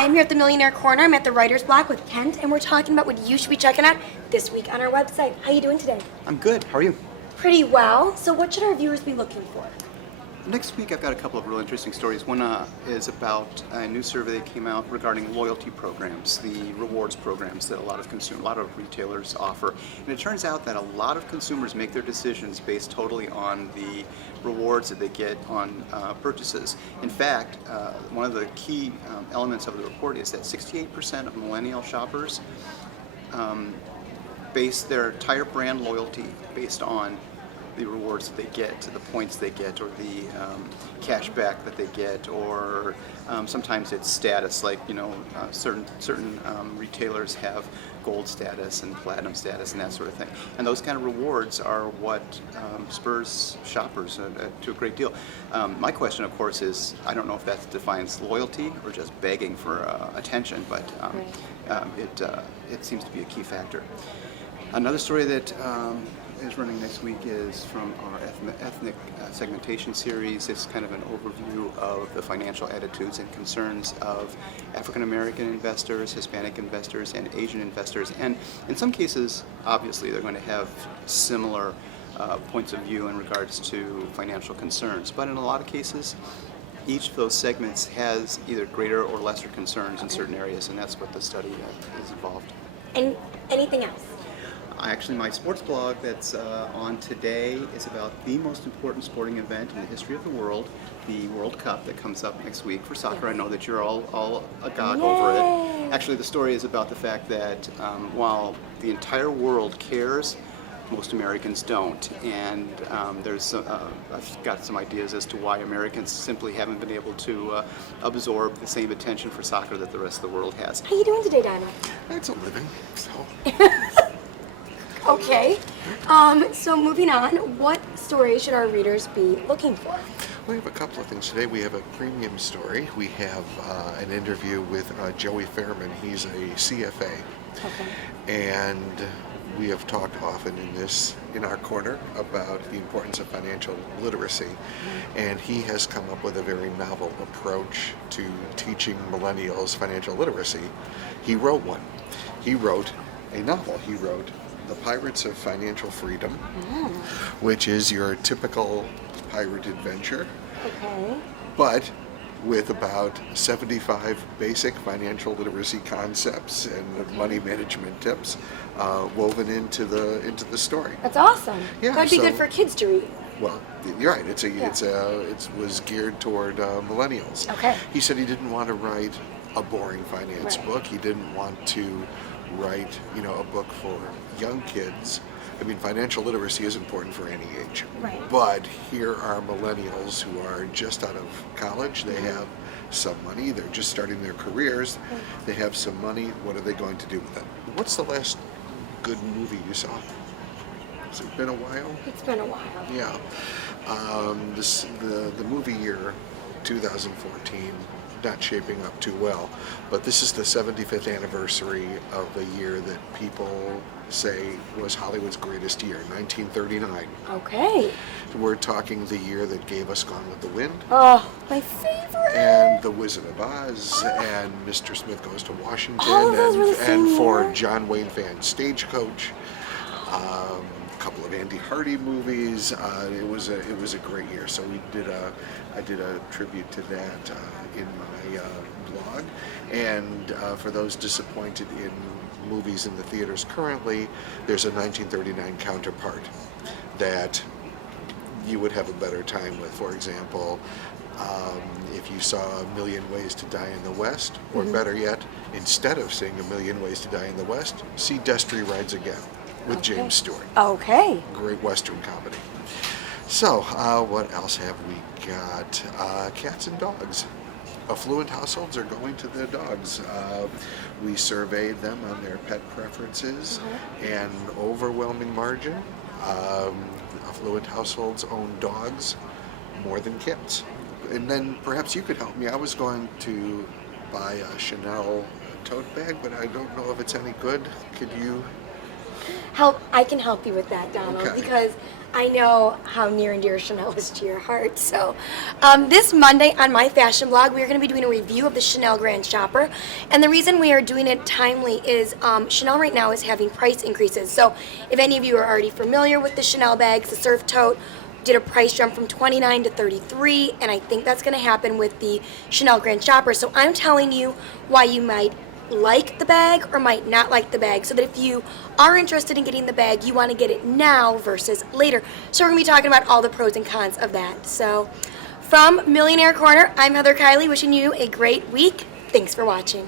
Hi, I'm here at the Millionaire Corner. I'm at the Writer's Block with Kent, and we're talking about what you should be checking out this week on our website. How you doing today? I'm good. How are you? Pretty well. So what should our viewers be looking for? Next week I've got a couple of real interesting stories. One is about a new survey that came out regarding loyalty programs, the rewards programs that a lot of retailers offer. And it turns out that a lot of consumers make their decisions based totally on the rewards that they get on purchases. In fact, one of the key elements of the report is that 68% of millennial shoppers base their entire brand loyalty based on the rewards that they get, the points they get, or the cash back that they get, or sometimes it's status, like certain retailers have gold status and platinum status and that sort of thing. And those kind of rewards are what spurs shoppers to a great deal. My question, of course, is I don't know if that defines loyalty or just begging for attention, but it seems to be a key factor. Another story that is running next week is from our ethnic segmentation series. It's kind of an overview of the financial attitudes and concerns of African American investors, Hispanic investors, and Asian investors. And in some cases, obviously, they're going to have similar points of view in regards to financial concerns. But in a lot of cases, each of those segments has either greater or lesser concerns in certain areas, and that's what the study is involved. And anything else? Actually, my sports blog that's on today is about the most important sporting event in the history of the world, the World Cup that comes up next week for soccer. I know that you're all agog over it. Actually, the story is about the fact that while the entire world cares, most Americans don't. And I've got some ideas as to why Americans simply haven't been able to absorb the same attention for soccer that the rest of the world has. How you doing today, Dinah? It's a living, so... Okay. So moving on, what stories should our readers be looking for? We have a couple of things today. We have a premium story. We have an interview with Joey Fairman. He's a CFA. Okay. And we have talked often in our corner about the importance of financial literacy. And he has come up with a very novel approach to teaching millennials financial literacy. He wrote one. He wrote a novel. He wrote The Pirates of Financial Freedom, which is your typical pirate adventure, but with about 75 basic financial literacy concepts and money management tips woven into the story. That's awesome. Yeah, That'd be good for kids to read. Well, you're right. It was geared toward millennials. Okay. He said he didn't want to write a boring finance book. He didn't want to write, a book for young kids. I mean, financial literacy is important for any age. Right. But here are millennials who are just out of college. They have some money. They're just starting their careers. They have some money. What are they going to do with it? What's the last good movie you saw? Has it been a while? It's been a while. Yeah. The movie year 2014, not shaping up too well, but this is the 75th anniversary of the year that people say was Hollywood's greatest year, 1939. Okay. We're talking the year that gave us Gone with the Wind. Oh, my favorite. And The Wizard of Oz, and Mr. Smith Goes to Washington, All of those were the same and for year. John Wayne fans, Stagecoach. A couple of Andy Hardy movies. It was a great year. So I did a tribute to that in my blog. And for those disappointed in movies in the theaters currently, there's a 1939 counterpart that you would have a better time with. For example, if you saw A Million Ways to Die in the West, or better yet, instead of seeing A Million Ways to Die in the West, see Destry Rides Again with James Stewart. Okay. Great Western comedy. So, what else have we got? Cats and dogs. Affluent households are going to their dogs. We surveyed them on their pet preferences, and overwhelming margin, affluent households own dogs more than cats. And then perhaps you could help me. I was going to buy a Chanel tote bag, but I don't know if it's any good. Could you I can help you with that, Donald, Okay. because I know how near and dear Chanel is to your heart. So this Monday on my fashion blog, we are going to be doing a review of the Chanel Grand Shopper. And the reason we are doing it timely is Chanel right now is having price increases. So if any of you are already familiar with the Chanel bags, the Surf Tote did a price jump from $29 to $33, and I think that's going to happen with the Chanel Grand Shopper. So I'm telling you why you might like the bag or might not like the bag, so that if you are interested in getting the bag, you want to get it now versus later. So we're going to be talking about all the pros and cons of that. So from Millionaire Corner, I'm Heather Kiley, wishing you a great week. Thanks for watching.